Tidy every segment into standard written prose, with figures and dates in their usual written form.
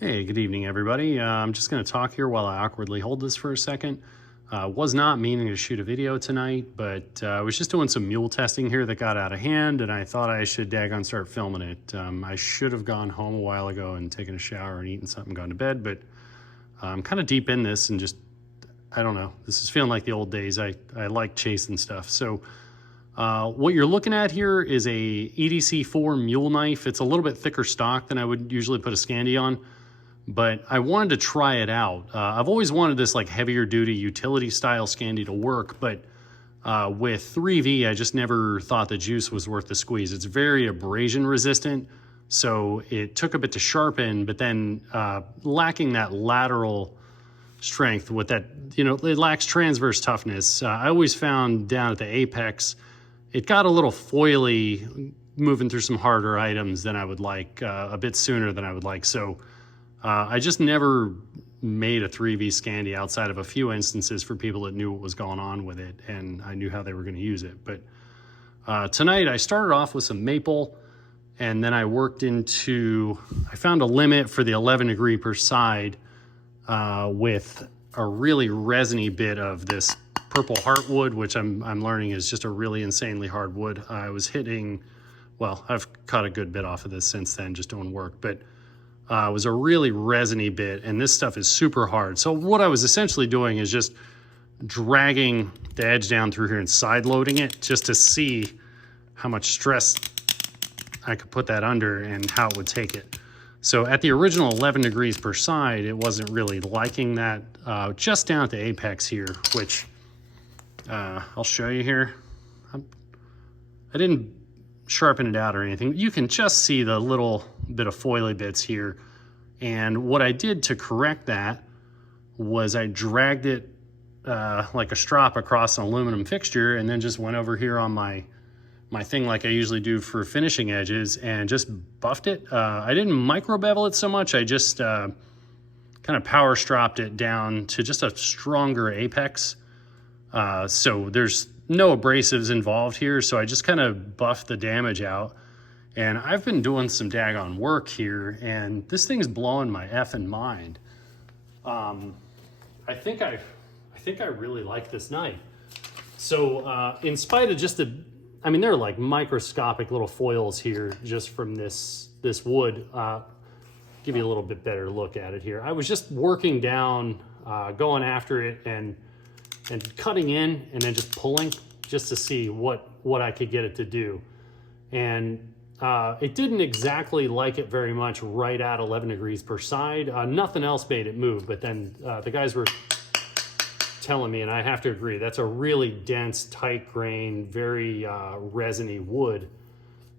Hey, good evening, everybody. I'm just going to talk here while I awkwardly hold this for a second. Was not meaning to shoot a video tonight, but I was just doing some mule testing here that got out of hand, and I thought I should daggone start filming it. I should have gone home a while ago and taken a shower and eaten something, gone to bed, but I'm kind of deep in this and just, I don't know. This is feeling like the old days. I like chasing stuff. So what you're looking at here is a EDC4 mule knife. It's a little bit thicker stock than I would usually put a Scandi on, but I wanted to try it out. I've always wanted this like heavier duty utility style Scandi to work, but with 3V, I just never thought the juice was worth the squeeze. It's very abrasion resistant, so it took a bit to sharpen, but then lacking that lateral strength with that, you know, it lacks transverse toughness. I always found down at the apex, it got a little foily moving through some harder items than I would like, a bit sooner than I would like. So I just never made a 3V Scandi outside of a few instances for people that knew what was going on with it and I knew how they were going to use it. But tonight I started off with some maple, and then I worked into, I found a limit for the 11 degree per side with a really resiny bit of this purple heartwood, which I'm learning is just a really insanely hard wood. I was hitting, well, I've cut a good bit off of this since then, just doing work, but it was a really resiny bit, and this stuff is super hard. So what I was essentially doing is just dragging the edge down through here and side loading it just to see how much stress I could put that under and how it would take it. So at the original 11 degrees per side, it wasn't really liking that. Just down at the apex here, which I'll show you here. I didn't sharpen it out or anything. You can just see the little bit of foily bits here. And what I did to correct that was I dragged it like a strop across an aluminum fixture and then just went over here on my thing like I usually do for finishing edges and just buffed it. I didn't micro bevel it so much. I just kind of power stropped it down to just a stronger apex. So there's no abrasives involved here. So I just kind of buffed the damage out. And I've been doing some daggone work here, and this thing's blowing my effing mind. I think I really like this knife. So in spite of just the, I mean, there are like microscopic little foils here just from this wood. Give you a little bit better look at it here. I was just working down, going after it and cutting in and then just pulling just to see what I could get it to do. And it didn't exactly like it very much right at 11 degrees per side. Nothing else made it move, but then the guys were telling me, and I have to agree, that's a really dense, tight grain, very resiny wood.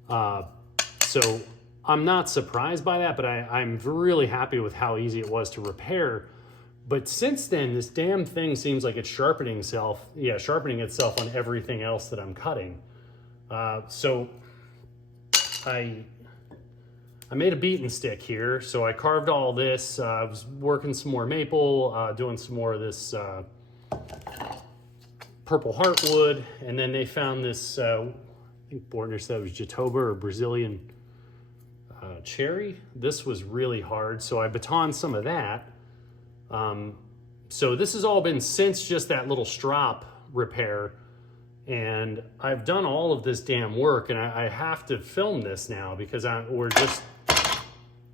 So I'm not surprised by that, but I'm really happy with how easy it was to repair. But since then, this damn thing seems like it's sharpening itself on everything else that I'm cutting. So I made a beaten stick here. So I carved all this. I was working some more maple, doing some more of this purple heartwood. And then they found this, I think Böhler said it was Jatoba or Brazilian cherry. This was really hard. So I batoned some of that. So this has all been since just that little strop repair. And I've done all of this damn work, and I have to film this now because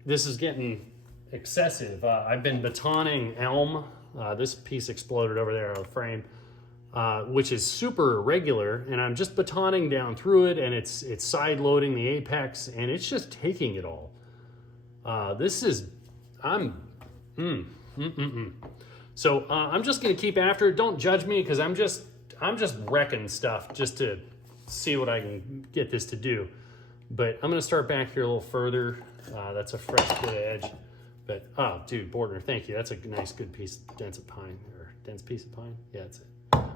this is getting excessive. I've been batoning elm. This piece exploded over there on the frame, which is super irregular. And I'm just batoning down through it, and it's side loading the apex, and it's just taking it all. So I'm just gonna keep after it. Don't judge me because I'm just wrecking stuff just to see what I can get this to do. But I'm gonna start back here a little further. That's a fresh bit of edge. But oh, dude, Böhler, thank you. That's a nice, good piece, dense piece of pine. Yeah, that's it.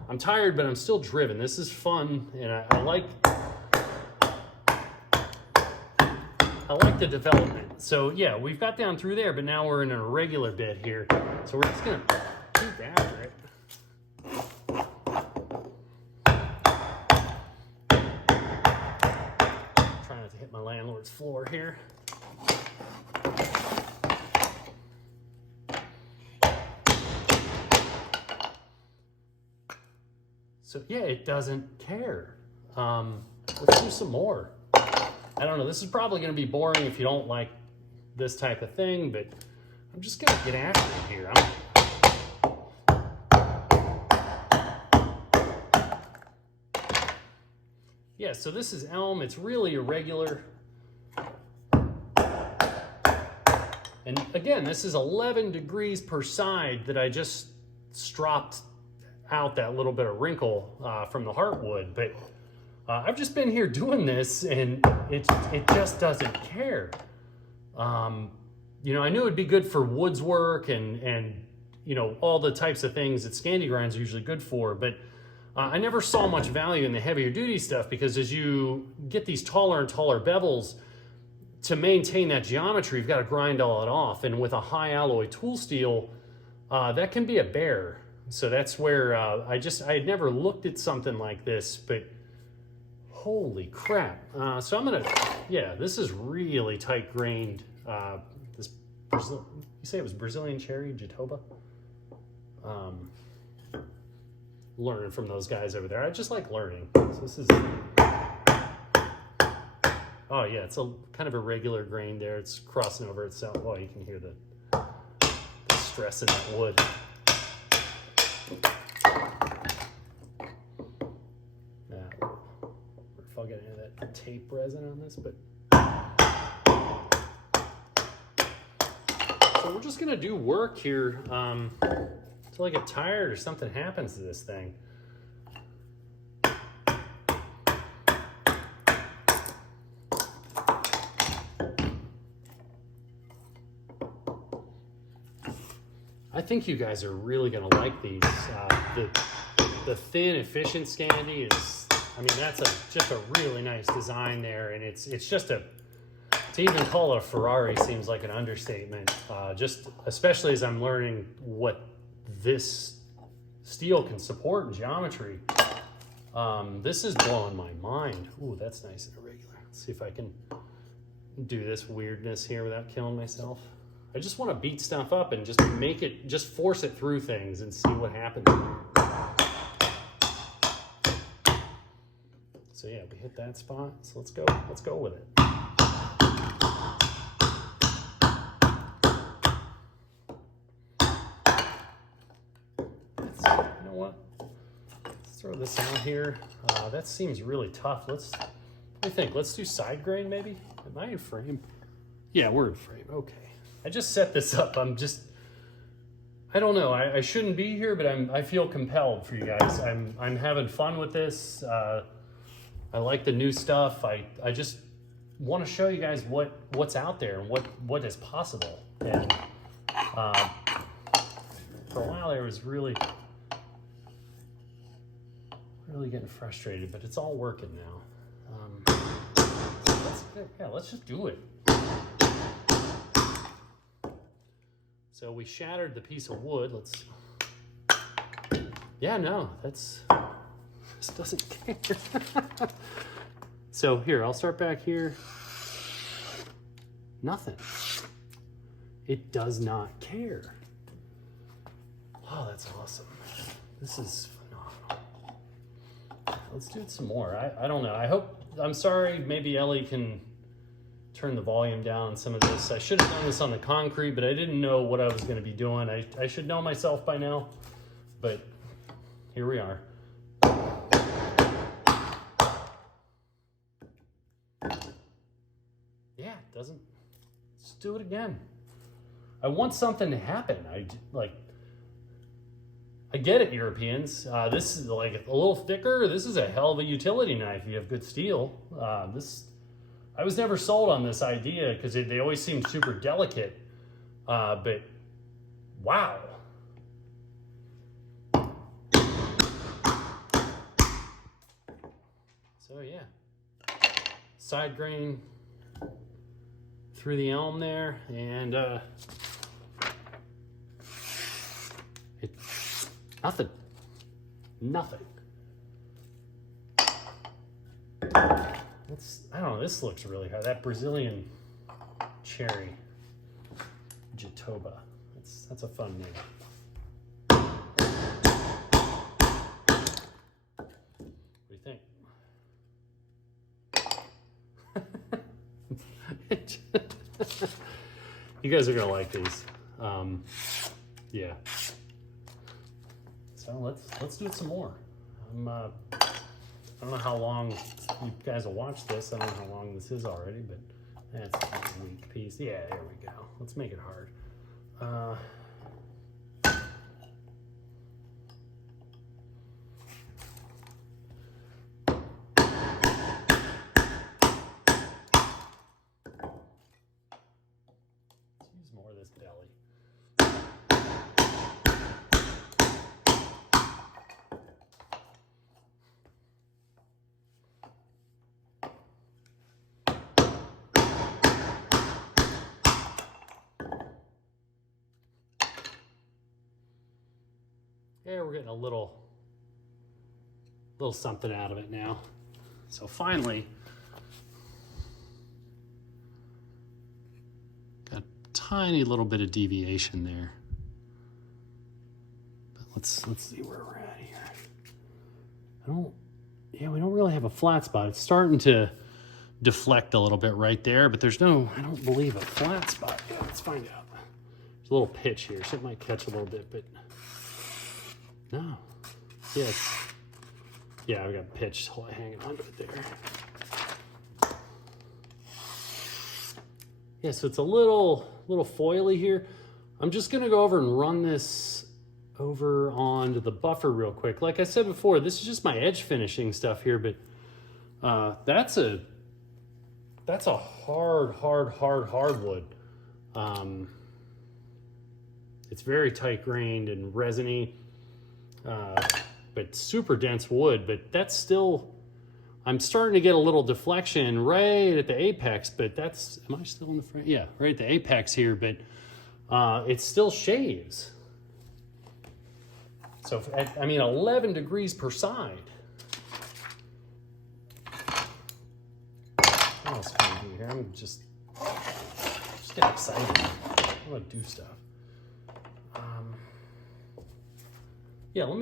I'm tired, but I'm still driven. This is fun, and I like the development. So yeah, we've got down through there, but now we're in an irregular bit here. So we're just gonna keep after it. Trying not to hit my landlord's floor here. So yeah, it doesn't care. Let's do some more. I don't know, this is probably gonna be boring if you don't like this type of thing, but I'm just gonna get after it here. Yeah, so this is elm. It's really irregular. And again, this is 11 degrees per side that I just stropped out that little bit of wrinkle from the heartwood. But I've just been here doing this and it just doesn't care. You know, I knew it'd be good for woods work and you know, all the types of things that Scandi grinds are usually good for, but I never saw much value in the heavier duty stuff because as you get these taller and taller bevels, to maintain that geometry, you've got to grind all it off. And with a high alloy tool steel, that can be a bear. So that's where I had never looked at something like this, but holy crap. So I'm gonna, yeah, this is really tight grained. This Brazil, you say it was Brazilian cherry, Jatoba? Learning from those guys over there. I just like learning. So this is, oh yeah, it's a kind of a regular grain there. It's crossing over itself. Oh, you can hear the stress in that wood. If I'll get any of that tape resin on this, but so we're just gonna do work here until I get tired or something happens to this thing. I think you guys are really gonna like these. The thin, efficient Scandi is, I mean, that's just a really nice design there, and it's just to even call it a Ferrari seems like an understatement. Just especially as I'm learning what this steel can support in geometry. This is blowing my mind. Ooh, that's nice and irregular. Let's see if I can do this weirdness here without killing myself. I just want to beat stuff up and just make it, just force it through things and see what happens. So yeah, we hit that spot. So let's go with it. You know what? Let's throw this out here. That seems really tough. What do you think? Let's do side grain maybe? Am I in frame? Yeah, we're in frame. Okay. I just set this up. I don't know. I shouldn't be here, but I feel compelled for you guys. I'm having fun with this. I like the new stuff. I just want to show you guys what's out there and what is possible. And for a while there was really getting frustrated, but it's all working now. So let's just do it. So we shattered the piece of wood. Yeah, no, this doesn't care. So here, I'll start back here. Nothing. It does not care. Oh, that's awesome. This is phenomenal. Let's do it some more. I don't know. I'm sorry, maybe Ellie can turn the volume down on some of this. I should have done this on the concrete, but I didn't know what I was going to be doing. I should know myself by now, but here we are. Yeah, it doesn't. Let's do it again. I want something to happen. I get it, Europeans. This is like a little thicker. This is a hell of a utility knife. You have good steel. I was never sold on this idea because they always seem super delicate, but wow. So yeah, side grain through the elm there, and nothing. I don't know, this looks really hard. That Brazilian cherry, Jatoba. That's a fun name. think? You guys are gonna like these. Yeah. So let's do it some more. I don't know how long you guys will watch this. I don't know how long this is already, but that's a weak piece. Yeah, there we go. Let's make it hard. Let's use more of this belly. Yeah, we're getting a little something out of it now. So finally, got a tiny little bit of deviation there. But let's see where we're at here. We don't really have a flat spot. It's starting to deflect a little bit right there, but there's no, I don't believe, a flat spot. Yeah, let's find out. There's a little pitch here, so it might catch a little bit, but no. Yeah, I've got pitch hanging onto it there. Yeah, so it's a little foily here. I'm just gonna go over and run this over onto the buffer real quick. Like I said before, this is just my edge finishing stuff here, but that's a hardwood. It's very tight grained and resiny. But super dense wood, but that's still, I'm starting to get a little deflection right at the apex, but that's, am I still in the front? Yeah, right at the apex here, but it still shaves. So, I mean, 11 degrees per side. What else can I do here? I'm just getting excited. I want to do stuff. Yeah, I'm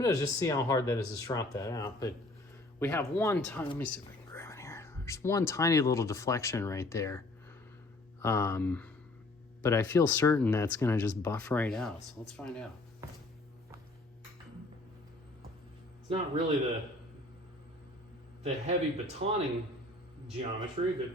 gonna just see how hard that is to strop that out, but we have one tiny, let me see if I can grab it here. There's one tiny little deflection right there. But I feel certain that's gonna just buff right out, so let's find out. It's not really the heavy batoning geometry, but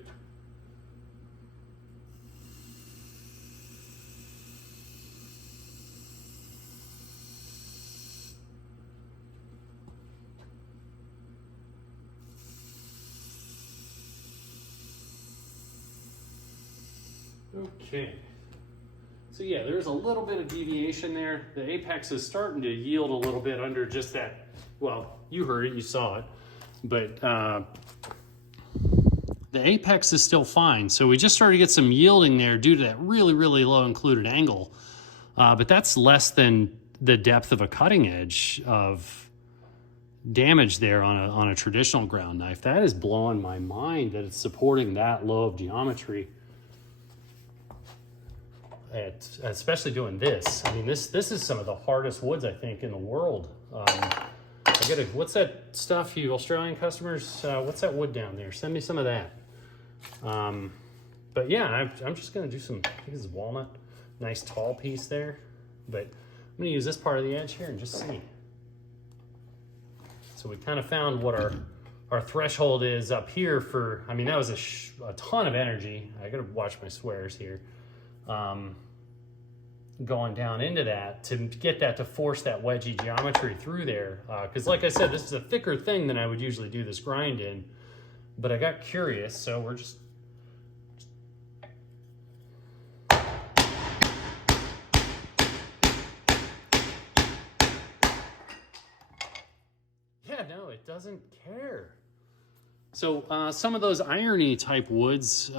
okay. So yeah, there's a little bit of deviation there. The apex is starting to yield a little bit under just that, well, you heard it, you saw it, but the apex is still fine. So we just started to get some yielding there due to that really, really low included angle. But that's less than the depth of a cutting edge of damage there on a traditional ground knife. That is blowing my mind that it's supporting that low of geometry. Especially doing this. I mean, this is some of the hardest woods I think in the world. What's that stuff, you Australian customers? What's that wood down there? Send me some of that. But yeah, I'm just gonna do some, I think this is walnut, nice tall piece there. But I'm gonna use this part of the edge here and just see. So we kind of found what our threshold is up here for, I mean, that was a ton of energy. I gotta watch my swears here. Going down into that to get that to force that wedgy geometry through there. Because like I said, this is a thicker thing than I would usually do this grind in, but I got curious, so we're just yeah, no, it doesn't care. So some of those irony type woods,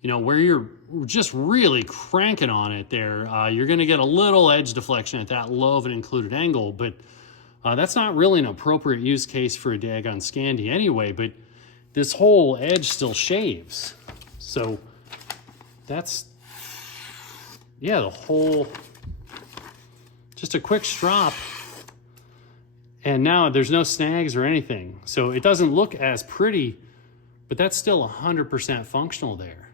you know, where you're just really cranking on it there, you're gonna get a little edge deflection at that low of an included angle, but that's not really an appropriate use case for a daggone Scandi anyway, but this whole edge still shaves. So that's, yeah, the whole, just a quick strop, And now there's no snags or anything. So it doesn't look as pretty, but that's still 100% functional there.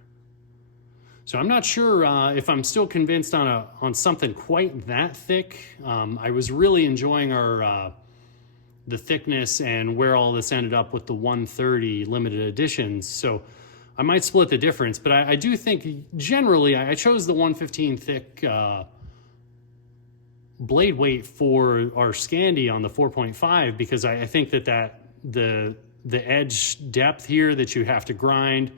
So I'm not sure if I'm still convinced on something quite that thick. I was really enjoying the thickness and where all this ended up with the 130 limited editions. So I might split the difference, but I do think generally I chose the 115 thick blade weight for our Scandi on the 4.5 because I think that the edge depth here that you have to grind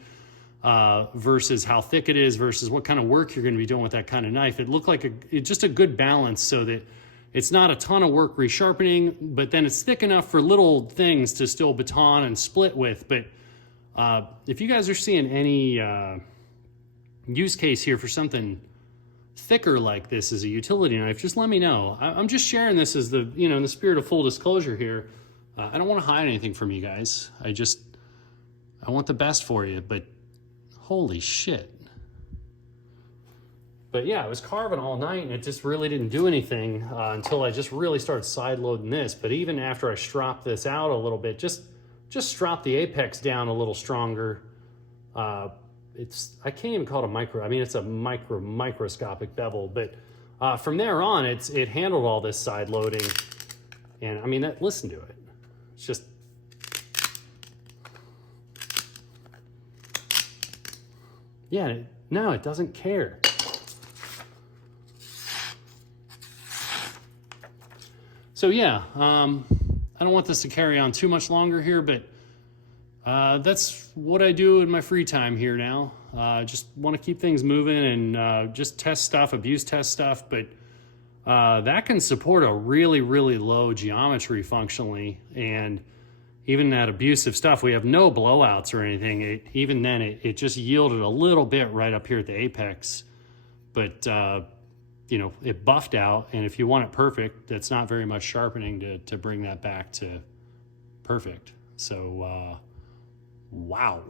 versus how thick it is versus what kind of work you're going to be doing with that kind of knife, it looked like just a good balance so that it's not a ton of work resharpening, but then it's thick enough for little things to still baton and split with. But if you guys are seeing any use case here for something thicker like this as a utility knife, just let me know. I'm just sharing this as the, in the spirit of full disclosure here. I don't want to hide anything from you guys. I want the best for you, but holy shit. But yeah, I was carving all night and it just really didn't do anything until I just really started side loading this. But even after I stropped this out a little bit, just strop the apex down a little stronger. I can't even call it a micro. I mean, it's a microscopic bevel, but from there on, it handled all this side loading. And I mean, listen to it. It's just, yeah, no, it doesn't care. So yeah, I don't want this to carry on too much longer here, but that's what I do in my free time here now. Just want to keep things moving and just test stuff, abuse test stuff, but that can support a really, really low geometry functionally. And even that abusive stuff, we have no blowouts or anything. Even then, it just yielded a little bit right up here at the apex. But, it buffed out. And if you want it perfect, that's not very much sharpening to bring that back to perfect. So, wow.